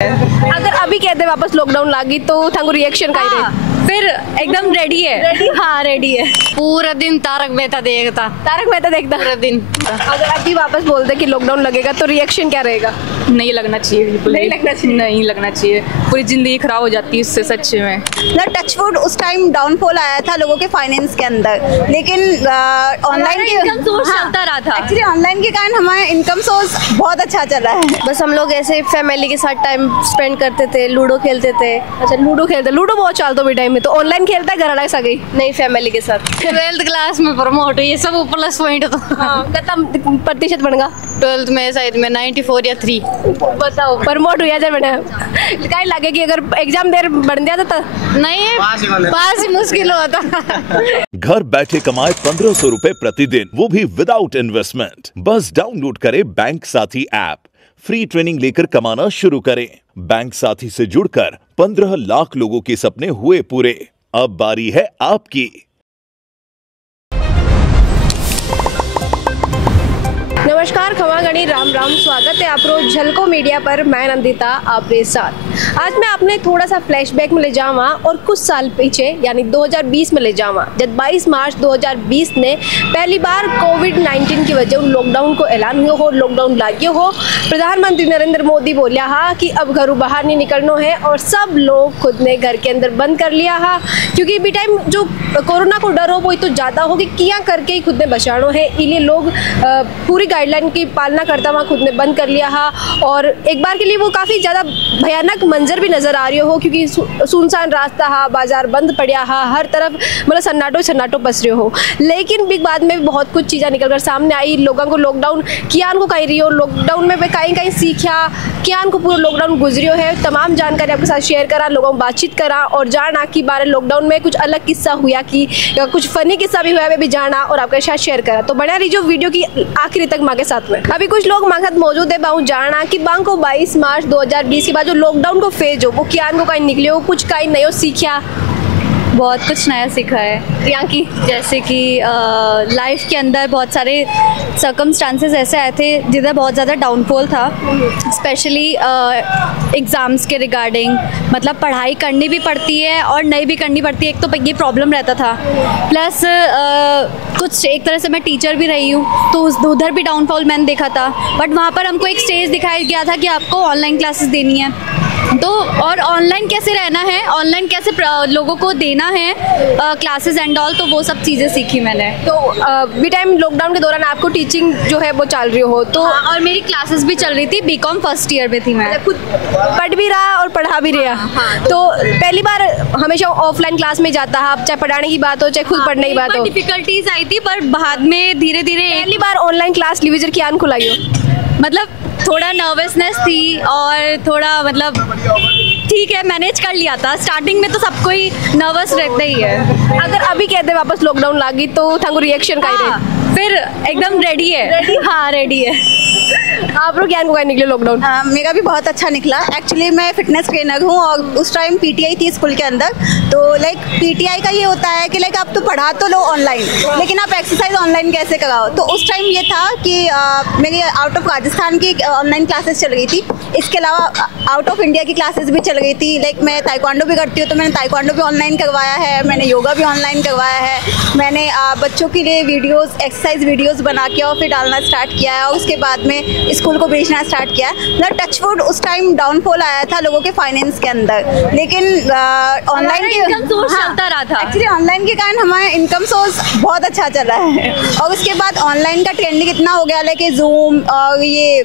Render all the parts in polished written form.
अगर अभी कहते वापस लॉकडाउन लागी तो थांगो रिएक्शन का फिर एकदम रेडी है। हाँ रेडी है। पूरा दिन तारक मेहता देखता पूरा दिन। अगर अभी वापस बोलते कि लॉकडाउन लगेगा तो रिएक्शन क्या रहेगा? नहीं लगना चाहिए, बिल्कुल नहीं लगना चाहिए। पूरी जिंदगी खराब हो जाती है इससे सच में। टचवुड उस टाइम डाउनफॉल आया था लोगों के फाइनेंस के अंदर, लेकिन ऑनलाइन इनकम सोर्स चलता रहा था। एक्चुअली ऑनलाइन के कारण हमारा इनकम सोर्स बहुत अच्छा चला है। बस हम लोग ऐसे फैमिली के साथ टाइम स्पेंड करते थे, लूडो खेलते थे। अच्छा लूडो बहुत चलता भी टाइम में। तो ऑनलाइन खेलता है घर अलग सा गई नहीं फैमिली के साथ। 12th क्लास में प्रमोट हुई, सब प्लस पॉइंट तो कितना प्रतिशत बन गया? 12th में शायद में 94 या 3। बताओ प्रमोट हुआ जाए मैंने क्या लगे कि अगर एग्जाम देर बढ़ दिया तो नहीं पास ही मुश्किल होता। घर बैठे कमाए 1500 रुपए प्रतिदिन, वो भी विदाउट इन्वेस्टमेंट। बस डाउनलोड करें बैंक साथी ऐप, फ्री ट्रेनिंग लेकर कमाना शुरू करें। बैंक साथी से जुड़कर 15 लाख लोगों के सपने हुए पूरे। अब बारी है आपकी। नमस्कार, खमा गणी राम राम। स्वागत है आप रोज झलको मीडिया पर। मैं नंदिता आपके साथ। आज मैं आपने थोड़ा सा फ्लैशबैक में ले जावा और कुछ साल पीछे यानी 2020 में ले जावा, जब 22 मार्च 2020 ने पहली बार कोविड-19 की वजह लॉकडाउन को ऐलान हुआ हो, लॉकडाउन लागू हो। प्रधानमंत्री नरेंद्र मोदी बोलिया हा कि अब घरों बाहर नहीं निकलना है और सब लोग खुद ने घर के अंदर बंद कर लिया हा, क्योंकि बी टाइम जो कोरोना को डर हो वो तो ज़्यादा हो कि किया करके ही खुद ने बचाना है। इसलिए लोग पूरी गाइडलाइन की पालना करता हुआ खुद ने बंद कर लिया हा। और एक बार के लिए वो काफ़ी ज़्यादा भयानक मंजर भी नज़र आ रही हो, क्योंकि सुनसान रास्ता हा, बाजार बंद पड़ा हा, हर तरफ मतलब सन्नाटो पस रहे हो। लेकिन बिग बाद में बहुत कुछ चीज़ें निकल कर सामने आई। लोगों को लॉकडाउन कियान को कहीं रही हो, लॉकडाउन में कहीं सीखा कियान को पूरा लॉकडाउन गुजरियो है। तमाम जानकारी आपके साथ शेयर करा, लोगों को बातचीत करा और जाना कि बारे लॉकडाउन में कुछ अलग किस्सा हुआ कि कुछ फनी किस्सा भी हुआ भी जाना और आपके साथ शेयर करा। तो बना रही जो वीडियो की आखिरी तक माँ के साथ में। अभी कुछ लोग माँ के साथ मौजूद है, बाहू जाना कि बांग को 22 मार्च 2020 के बाद जो लॉकडाउन को फेज हो वो कियान को कहीं निकले हो, कुछ कहीं नहीं हो सीखा। बहुत कुछ नया सीखा है यहाँ की, जैसे कि लाइफ के अंदर बहुत सारे सर्कमस्टांसेस ऐसे आए थे जिधर बहुत ज़्यादा डाउनफॉल था, स्पेशली एग्ज़ाम्स के रिगार्डिंग। मतलब पढ़ाई करनी भी पड़ती है और नहीं भी करनी पड़ती है, एक तो ये प्रॉब्लम रहता था। प्लस कुछ एक तरह से मैं टीचर भी रही हूँ तो उधर भी डाउनफॉल मैंने देखा था। बट वहाँ पर हमको एक स्टेज दिखाया गया था कि आपको ऑनलाइन क्लासेस देनी है, तो और ऑनलाइन कैसे रहना है, ऑनलाइन कैसे लोगों को देना है क्लासेस एंड ऑल, तो वो सब चीज़ें सीखी मैंने। तो बी टाइम लॉकडाउन के दौरान आपको टीचिंग जो है वो चल रही हो तो हाँ, और मेरी क्लासेस भी चल रही थी। बीकॉम फर्स्ट ईयर में थी मैं। खुद पढ़ भी रहा और पढ़ा भी रहा। हाँ, तो पहली बार हमेशा ऑफलाइन क्लास में जाता है, चाहे पढ़ाने की बात हो चाहे खुद पढ़ने की बात हो। डिफिकल्टीज आई थी पर बाद में धीरे धीरे। पहली बार ऑनलाइन क्लास लीवर की आन खुलाई हो? मतलब थोड़ा नर्वसनेस थी और थोड़ा मतलब ठीक है मैनेज कर लिया था। स्टार्टिंग में तो सबको ही नर्वस रहता ही है। अगर अभी कहते वापस लॉकडाउन लागी तो थांगो रिएक्शन का फिर एकदम रेडी है। हाँ रेडी है। आप लोग क्या निकले लॉकडाउन? मेरा भी बहुत अच्छा निकला। एक्चुअली मैं फिटनेस ट्रेनर हूँ और उस टाइम पीटीआई थी स्कूल के अंदर। तो लाइक पीटीआई का ये होता है कि लाइक आप तो पढ़ा तो लो ऑनलाइन, लेकिन आप एक्सरसाइज ऑनलाइन कैसे कराओ। तो उस टाइम ये था कि मेरी आउट ऑफ राजस्थान की ऑनलाइन क्लासेस चल रही थी, इसके अलावा आउट ऑफ इंडिया की क्लासेस भी चल रही थी। लाइक मैं ताइक्वांडो भी करती हूँ तो मैंने ताइक्वांडो भी ऑनलाइन करवाया है, मैंने योगा भी ऑनलाइन करवाया है, मैंने बच्चों के लिए वीडियोस एक्सरसाइज वीडियोस बना के और फिर डालना स्टार्ट किया है और उसके बाद में स्कूल को भेजना स्टार्ट किया। मतलब टचवुड उस टाइम डाउनफॉल आया था लोगों के फाइनेंस के अंदर, लेकिन ऑनलाइन इनकम सोर्स चलता रहा था। एक्चुअली ऑनलाइन के कारण हमारा इनकम सोर्स बहुत अच्छा चला है। और उसके बाद ऑनलाइन का ट्रेंडिंग इतना हो गया कि जूम और ये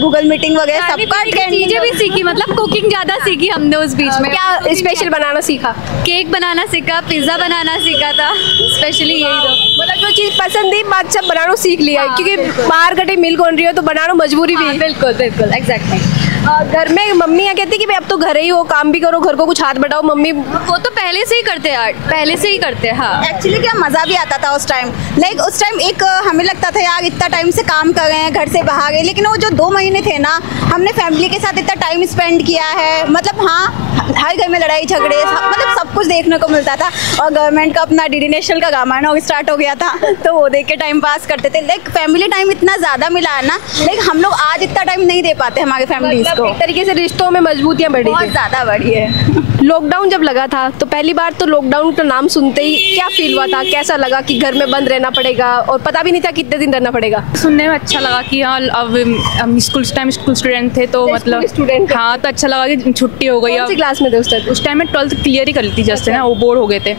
गूगल मीटिंग वगैरह सबका ट्रेंडिंग चीजें भी सीखी। मतलब कुकिंग ज्यादा सीखी हमने उस बीच में। क्या स्पेशल बनाना सीखा? केक बनाना सीखा, पिज्जा बनाना सीखा था, स्पेशली यही तो। मतलब जो चीज पसंद थी बात सब बनाना सीख लिया। हाँ, क्योंकि बाहर कटे मिल कौन रही हो तो बनाना मजबूरी भी। बिल्कुल बिल्कुल एग्जैक्टली। घर में मम्मी क्या कहती कि भाई अब तो घर ही हो, काम भी करो, घर को कुछ हाथ बढ़ाओ। मम्मी वो तो पहले से ही करते यार, पहले से ही करते। हाँ एक्चुअली क्या मज़ा भी आता था उस टाइम। लाइक उस टाइम एक हमें लगता था यार इतना टाइम से काम कर रहे हैं, घर से बाहर गए, लेकिन वो जो 2 महीने थे ना, हमने फैमिली के साथ इतना टाइम स्पेंड किया है। मतलब हाँ हर घर में लड़ाई झगड़े मतलब सब कुछ देखने को मिलता था। और गवर्नमेंट का अपना डीडी नेशनल का गाना स्टार्ट हो गया था तो वो देख के टाइम पास करते थे। लाइक फैमिली टाइम इतना ज़्यादा मिला है ना, लाइक हम लोग आज इतना टाइम नहीं दे पाते हमारे फैमिली से। इसको। एक तरीके से रिश्तों में मजबूतियाँ बढ़ी बहुत थी। ज़्यादा बढ़ी है। लॉकडाउन जब लगा था तो पहली बार तो लॉकडाउन का नाम सुनते ही क्या फील हुआ था, कैसा लगा कि घर में बंद रहना पड़ेगा और पता भी नहीं था कितने दिन रहना पड़ेगा? सुनने में अच्छा लगा कि हाँ अब हम स्कूल स्टूडेंट थे तो अच्छा, मतलब स्कूल स्टूडेंट थे। हाँ तो अच्छा लगा कि छुट्टी हो गई। कौन सी क्लास में थे उस टाइम? उस टाइम में 12th क्लियर ही कर ली थी जस्ट ना, वो बोर्ड हो गए थे।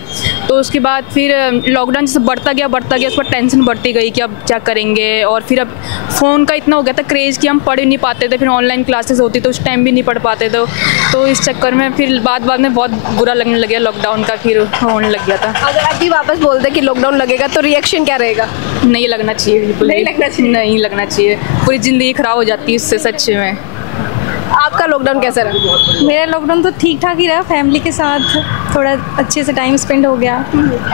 तो उसके बाद फिर लॉकडाउन जैसे बढ़ता गया उस पर टेंशन बढ़ती गई कि अब क्या करेंगे। और फिर अब फ़ोन का इतना हो गया था क्रेज़ कि हम पढ़ ही नहीं पाते थे, फिर ऑनलाइन क्लासेस होती तो उस टाइम भी नहीं पढ़ पाते थे। तो इस चक्कर में फिर बाद में बहुत बुरा लगने लग गया लॉकडाउन का, फिर होने लग गया था। अगर अभी वापस बोल दे कि लॉकडाउन लगेगा तो रिएक्शन क्या रहेगा? नहीं लगना चाहिए, बिल्कुल नहीं लगना चाहिए। नहीं लगना चाहिए, पूरी ज़िंदगी ख़राब हो जाती है इससे सच में। आपका लॉकडाउन कैसा रहा? मेरा लॉकडाउन तो ठीक ठाक ही रहा, फैमिली के साथ थोड़ा अच्छे से टाइम स्पेंड हो गया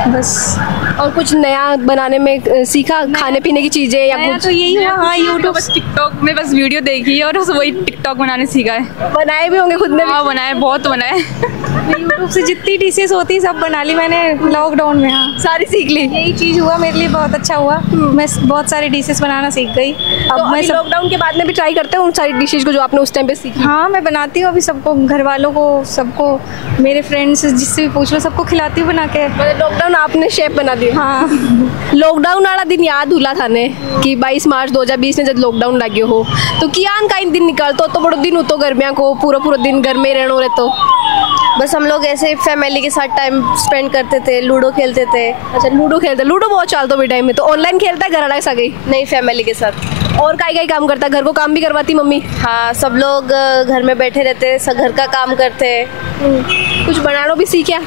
बस। और कुछ नया बनाने में सीखा, खाने पीने की चीज़ें या नया कुछ तो यही हुआ, हाँ यूट्यूब बस टिकटॉक में बस वीडियो देखी और बस वही टिकटॉक बनाने सीखा है। बनाए भी होंगे खुद ने? हाँ बनाए, बहुत बनाए। यूट्यूब से जितनी डिशेस होती सब बना ली मैंने लॉकडाउन में। हाँ सारी सीख ली। यही चीज़ हुआ मेरे लिए, बहुत अच्छा हुआ। मैं बहुत सारी डिशेस बनाना सीख गई। तो अब मैं अभी सब, लॉकडाउन के बाद में भी ट्राई करते हो उन सारी डिशेज को जो आपने उस टाइम पे सीखी? हाँ मैं बनाती हूँ अभी सबको, घर वालों को, सबको, मेरे फ्रेंड्स जिससे भी पूछ लो सबको खिलाती हूँ बना के। मतलब लॉकडाउन आपने शेफ बना दिया? हाँ लॉकडाउन वाला दिन याद हुला थाने कि 22 मार्च 2020 ने जब लॉकडाउन लगे हो तो कियान का इन दिन निकलतो तो बड़ो दिन हो तो गर्मियाँ को पूरा दिन घर में रहना रहे तो बस हम लोग ऐसे फैमिली के साथ टाइम स्पेंड करते थे, लूडो खेलते थे। अच्छा लूडो खेलते? लूडो बहुत चलता भी टाइम में तो ऑनलाइन खेलता है घर वाला सा गई? नहीं, फैमिली के साथ। और काई काम करता है? घर को काम भी करवाती मम्मी? हाँ, सब लोग घर में बैठे रहते, सब घर का काम करते। कुछ बनाना भी सीखा?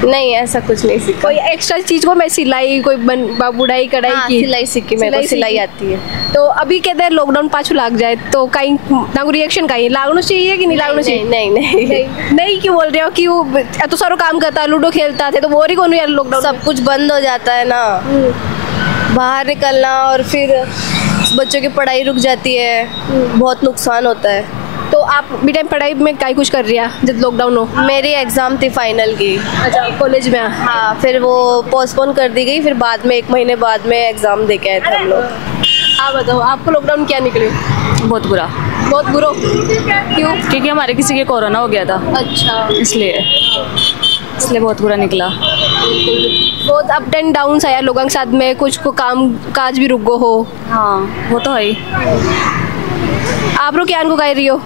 नहीं, ऐसा कुछ नहीं सीखा। कोई एक्स्ट्रा चीज को? मैं सिलाई, कोई बुनाई कढ़ाई हाँ, की? सिलाई सीखी, मेरे को सिलाई आती है। तो अभी कहते हैं लॉकडाउन पाछू लाग जाए तो कहीं ना रिएक्शन कहीं लागना चाहिए कि नहीं लागना चाहिए? नहीं क्यों बोल रहे हो कि वो तो सारा काम करता है, लूडो खेलता थे तो वो ही कौन यार लॉकडाउन? सब कुछ बंद हो जाता है ना, बाहर निकलना, और फिर बच्चों की पढ़ाई रुक जाती है, बहुत नुकसान होता है। तो आप भी टाइम पढ़ाई में काई कुछ कर रही है जब लॉकडाउन हो? मेरी एग्ज़ाम थी फाइनल की। अच्छा कॉलेज में? हाँ, फिर वो पोस्टपोन कर दी गई, फिर बाद में 1 महीने बाद में एग्ज़ाम दे के आए थे हम लोग। आप बताओ आपको लॉकडाउन क्या निकले? बहुत बुरा, बहुत बुरा? क्यों? क्योंकि हमारे किसी के कोरोना हो गया था, अच्छा इसलिए बहुत बुरा निकला। बहुत अप एंड डाउन आया लोगों के साथ में, कुछ को काम काज भी रुक गो हो। हाँ वो तो है ही। आप लोग क्या कर रही हो?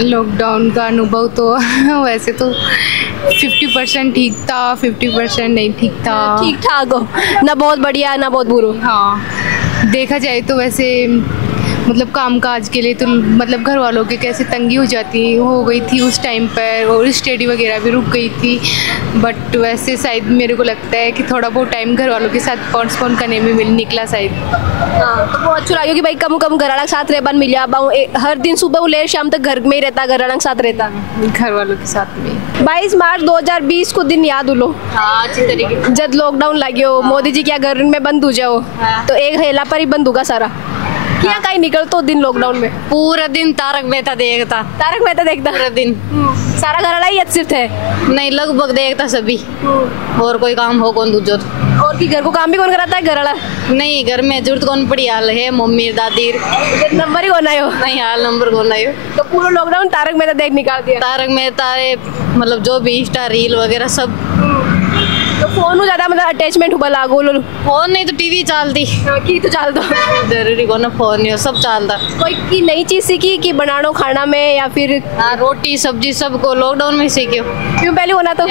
लॉकडाउन का अनुभव तो वैसे तो 50% ठीक था, 50% नहीं ठीक था। ठीक ठाक हो ना, बहुत बढ़िया ना बहुत बुरा? हाँ, देखा जाए तो वैसे मतलब काम काज के लिए तो मतलब घर वालों के कैसे तंगी हो गई थी उस टाइम पर, और स्टडी वगैरह भी रुक गई थी। बट वैसे शायद मेरे को लगता है कि थोड़ा बहुत टाइम घर वालों के साथ कॉन्स्पॉन करने में निकला शायद। हाँ तो बहुत अच्छा लगा कि भाई कम घर वाला के साथ रह मिल जा, हर दिन सुबह वो लेट शाम तक घर में ही रहता, घर वाला के साथ रहता, घर वालों के साथ में। 22 मार्च 2020 को दिन याद उलो? हाँ, अच्छी तरीके। जब लॉकडाउन लगे हो, मोदी जी क्या घर में बंद हो जाओ तो एक हेला पर ही बंद होगा सारा, क्या कहीं निकल तो दिन लॉकडाउन में? पूरा दिन तारक मेहता देखता। तारक मेहता देखता पूरा दिन? सारा घर वाला ही सिर्फ थे? नहीं, लगभग देखता सभी। और कोई काम हो कौन दूजो? और कि घर को काम भी कौन कराता है? घर वाला? नहीं, घर में जरूरत कौन पड़ी, हाल है मम्मी दादी, नंबर ही होना हो? नहीं हाल नंबर कौन आयो। तो पूरा लॉकडाउन तारक मेहता देख निकाल दिया? तारक मेहता मतलब जो भी इंस्टा रील वगैरह सब। तो फोन ज्यादा मतलब अटैचमेंट हुआ लागो? फोन नहीं तो टीवी चलती की तो चल दो जरूरी को ना, फोन नहीं सब चलता। कोई की नई चीज सीखी कि बनाना खाना में या फिर? हाँ, रोटी सब्जी सबको लॉकडाउन में सीखे। क्यों पहले होना तो?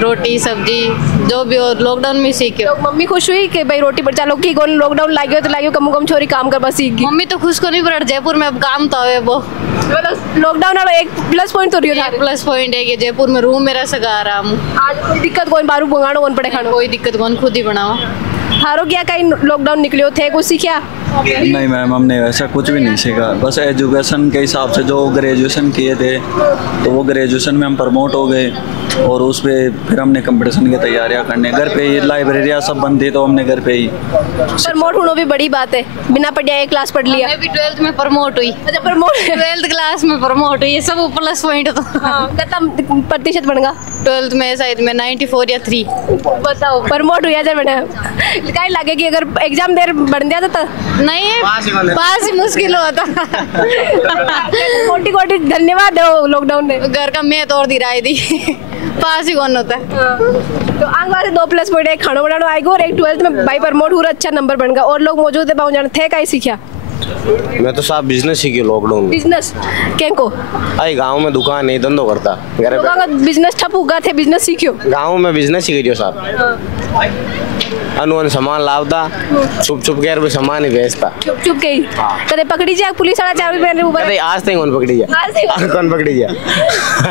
रोटी सब्जी जो भी हो लॉकडाउन में सीखे। तो मम्मी खुश हुई कि भाई रोटी पर चलो कि कौन लॉकडाउन लागे तो लागे कम छोरी काम कर बस सीख गई? मम्मी तो खुश को नहीं, पर जयपुर में अब काम तो है वो मतलब लॉकडाउन वाला एक प्लस पॉइंट तो रही हो? प्लस पॉइंट है कि जयपुर में रूम मेरा सगा आराम। आज कोई दिक्कत कौन बारू मंगानो कौन पड़े खाना? कोई दिक्कत कौन, खुद ही बनाओ। हारो क्या कहीं लॉकडाउन निकले थे कुछ सीखा? नहीं मैम, हमने वैसा कुछ भी नहीं सीखा। बस एजुकेशन के हिसाब से जो ग्रेजुएशन किए थे तो वो ग्रेजुएशन में हम प्रमोट हो गए, और उस पर फिर हमने कंपटीशन की तैयारियां करने घर पे ही, लाइब्रेरियाँ सब बंद थी तो हमने घर पे ही। प्रमोट होना भी बड़ी बात है, बिना पढ़िया एक क्लास पढ़ लिया। मैं भी 12th में प्रमोट हुई। अच्छा प्रमोट? 12th क्लास में प्रमोट हुई, ये सब प्लस पॉइंट तो। कितना प्रतिशत बढ़ेगा 12th में? शायद में 94 या 3। बताओ प्रमोट हुआ जब मैंने कहीं लगे कि अगर एग्जाम देर बढ़ दिया तो नहीं पास ही मुश्किल होता। कोटि कोटि धन्यवाद हो लॉकडाउन ने। घर का मैं तोड़ दी राय दी पास ही कौन होता है। तो आगे वाले 2 प्लस पॉइंट, एक खाना बनाना आएगा और एक 12th में भाई प्रमोट हुआ, अच्छा नंबर बन गया और लोग मौजूद है पाँच जाने थे। का सीखा? मैं तो साहब बिजनेस सीखी लॉकडाउन में। बिजनेस क्या को? आई गांव में दुकान नहीं धंधो करता, घर लोगों का बिजनेस ठप हुआ थे, बिजनेस सीखियो। गांव में बिजनेस सीखी जो साहब, अनु सामान लावता, छुप छुप के सामान ही बेचता, चुप चुप के ही। कदे पकड़ी जाए पुलिस वाला चावल पहन ऊपर? कदे आज तक कौन पकड़ी जाए, कौन पकड़ी जाए।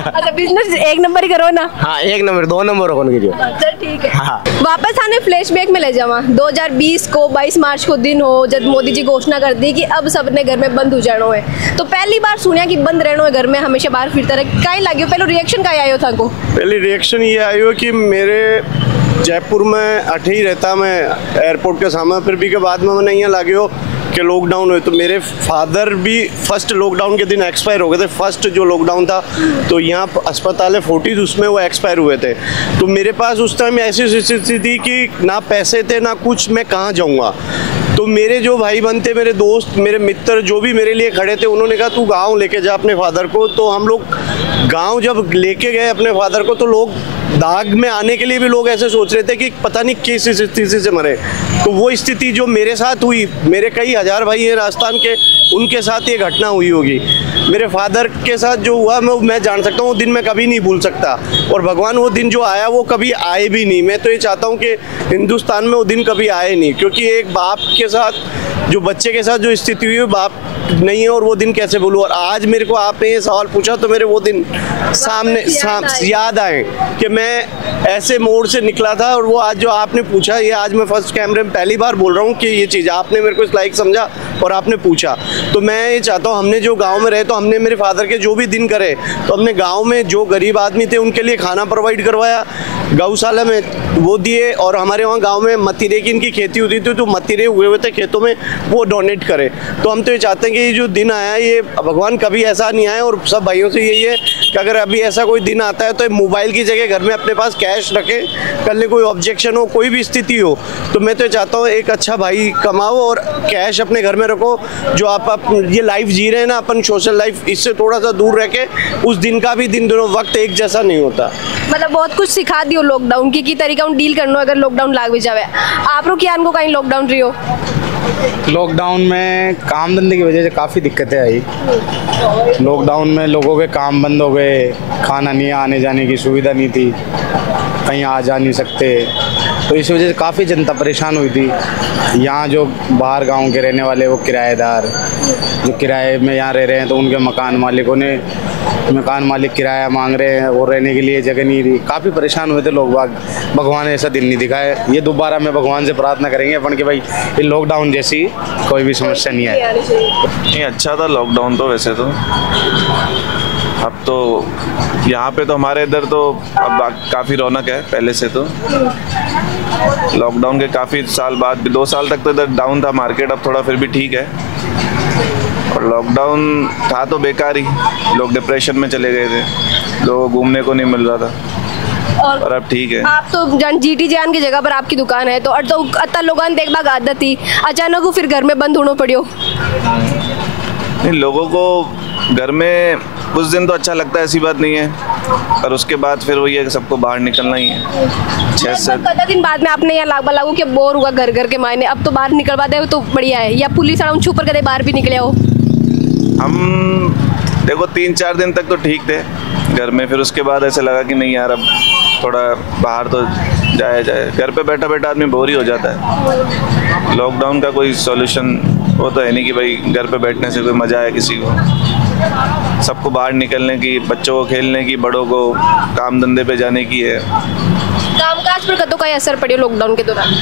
अच्छा बिजनेस 1 नंबर ही करो ना। हाँ 1 नंबर 2 नंबर कौन की जो। अच्छा ठीक है। हाँ। वापस आने फ्लैशबैक में ले जावा 2020 को 22 मार्च को दिन हो जब मोदी जी घोषणा कर दी कि अब सबने घर में बंद हो जाना है। तो पहली बार सुनिया कि बंद रहना है घर में, हमेशा बाहर फिरता रहे, कहीं लगे पहले रिएक्शन का आयो था को? पहले रिएक्शन ये आयो कि मेरे जयपुर में अठे ही रहता मैं एयरपोर्ट के सामने, फिर भी के बाद में मैंने यहाँ लागे हो कि लॉकडाउन हुए। तो मेरे फादर भी फर्स्ट लॉकडाउन के दिन एक्सपायर हो गए थे, फर्स्ट जो लॉकडाउन था तो यहाँ अस्पताल है 40 उसमें वो एक्सपायर हुए थे। तो मेरे पास उस टाइम ऐसी स्थिति थी कि ना पैसे थे ना कुछ, मैं कहाँ जाऊँगा। तो मेरे जो भाई बहन थे, मेरे दोस्त, मेरे मित्र जो भी मेरे लिए खड़े थे, उन्होंने कहा तू गाँव लेके जा अपने फादर को। तो हम लोग गाँव जब लेके गए अपने फादर को तो लोग दाग में आने के लिए भी लोग ऐसे सोच रहे थे कि पता नहीं किस स्थिति से मरे। तो वो स्थिति जो मेरे साथ हुई, मेरे कई हजार भाई हैं राजस्थान के, उनके साथ ये घटना हुई होगी। मेरे फादर के साथ जो हुआ मैं जान सकता हूँ, वो दिन मैं कभी नहीं भूल सकता। और भगवान वो दिन जो आया वो कभी आए भी नहीं। मैं तो ये चाहता हूँ कि हिंदुस्तान में वो दिन कभी आए नहीं, क्योंकि एक बाप के साथ जो बच्चे के साथ जो स्थिति हुई बाप नहीं है और वो दिन कैसे भूलूं। और आज मेरे को आपने ये सवाल पूछा तो मेरे वो दिन सामने याद आए कि मैं ऐसे मोड़ से निकला था। और वो आज जो आपने पूछा, ये आज मैं फर्स्ट कैमरे में पहली बार बोल रहा हूँ कि ये चीज़ आपने मेरे को इस लायक समझा और आपने पूछा। तो मैं ये चाहता हूँ, हमने जो गाँव में रहे तो हमने मेरे फादर के जो भी दिन करे तो हमने गाँव में जो गरीब आदमी थे उनके लिए खाना प्रोवाइड करवाया, गौशाला में वो दिए। और हमारे वहाँ गाँव में मतीरे की इनकी खेती होती थी तो मतीरे हुए हुए थे खेतों में, वो डोनेट करे। तो हम तो ये चाहते हैं कि ये जो दिन आया ये भगवान कभी ऐसा नहीं आए। और सब भाइयों से यही है कि अगर अभी ऐसा कोई दिन आता है तो मोबाइल की जगह घर में अपने पास कैश रखें, कल कोई ऑब्जेक्शन हो, कोई भी स्थिति हो तो मैं तो चाहता हूँ एक अच्छा भाई कमाओ और कैश अपने घर में रखो। जो आप ये लाइफ जी रहे हैं ना अपन सोशल लाइफ, इससे थोड़ा सा दूर रह के उस दिन का भी दिन दोनों वक्त एक जैसा नहीं होता। मतलब बहुत कुछ सिखा दियो लॉकडाउन की तरीका डील करना अगर लॉकडाउन लाग भी जावे। आप लोग क्या को कहीं लॉकडाउन रही हो? लॉकडाउन में काम धंधे की वजह से काफ़ी दिक्कतें आई। लॉकडाउन में लोगों के काम बंद हो गए, खाना नहीं, आने जाने की सुविधा नहीं थी, कहीं आ जा नहीं सकते। तो इस वजह से काफ़ी जनता परेशान हुई थी। यहाँ जो बाहर गांव के रहने वाले वो किराएदार जो किराए में यहाँ रह रहे हैं तो उनके मकान मालिक किराया मांग रहे हैं और रहने के लिए जगह नहीं रही। काफ़ी परेशान हुए थे लोग बाग। भगवान ने ऐसा दिन नहीं दिखाए। ये दोबारा मैं भगवान से प्रार्थना करेंगे अपन कि भाई ये लॉकडाउन जैसी कोई भी समस्या नहीं आए। नहीं अच्छा था लॉकडाउन तो वैसे तो। अब तो यहाँ पे तो हमारे इधर तो अब काफ़ी रौनक है पहले से। तो लॉकडाउन के काफ़ी साल बाद भी 2 साल तक तो इधर डाउन था मार्केट, अब थोड़ा फिर भी ठीक है। और लॉकडाउन था तो बेकार ही, लोग डिप्रेशन में चले गए थे, लोगों को घूमने को नहीं मिल रहा था। और अब ठीक है। आप तो जीटी जान की जगह पर आपकी दुकान है तो अत्ता लोगों ने देख बाग आदत थी, अचानक वो फिर घर में बंद होना पड़ियो। नहीं लोगों को घर में कुछ दिन तो अच्छा लगता है, ऐसी बात नहीं है, पर उसके बाद फिर वही है कि सबको बाहर निकलना ही है। 6 दिन बाद में आपने यहाँ लागू कि बोर हुआ घर के मायने, अब तो बाहर निकलवा दे तो बढ़िया है, या पुलिस वाला छुप कर बाहर भी निकले हो? हम देखो 3-4 दिन तक तो ठीक थे घर में, फिर उसके बाद ऐसे लगा कि नहीं यार अब थोड़ा बाहर तो जाया जाए। घर पे बैठा बैठा आदमी बोर ही हो जाता है। लॉकडाउन का कोई सॉल्यूशन वो तो है नहीं कि भाई घर पे बैठने से कोई मज़ा आए किसी को। सबको बाहर निकलने की, बच्चों को खेलने की, बड़ों को काम धंधे पे जाने की है। कामकाज पर कतों का असर पड़े लॉकडाउन के दौरान?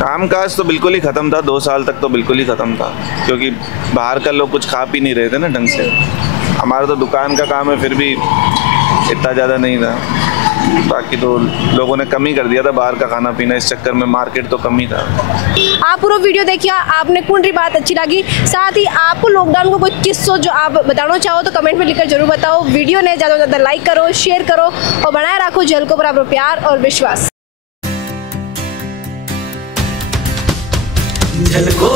कामकाज तो बिल्कुल ही ख़त्म था, 2 साल तक तो बिल्कुल ही ख़त्म था, क्योंकि बाहर का लोग कुछ खा पी नहीं रहे थे ना ढंग से। हमारा तो दुकान का काम है, फिर भी इतना ज़्यादा नहीं था। बाकी तो लोगों ने कम ही कर दिया था बाहर का खाना पीना, इस चक्कर में मार्केट तो कम ही था। आप पूरा वीडियो देखिए, आपने कौन सी बात अच्छी लगी, साथ ही आपको लॉकडाउन को कोई किस्सा जो आप बताना चाहो तो कमेंट में लिखकर जरूर बताओ। वीडियो ने ज़्यादा से ज़्यादा लाइक करो, शेयर करो और बनाए रखो झलको पर आपका प्यार और विश्वास। झलको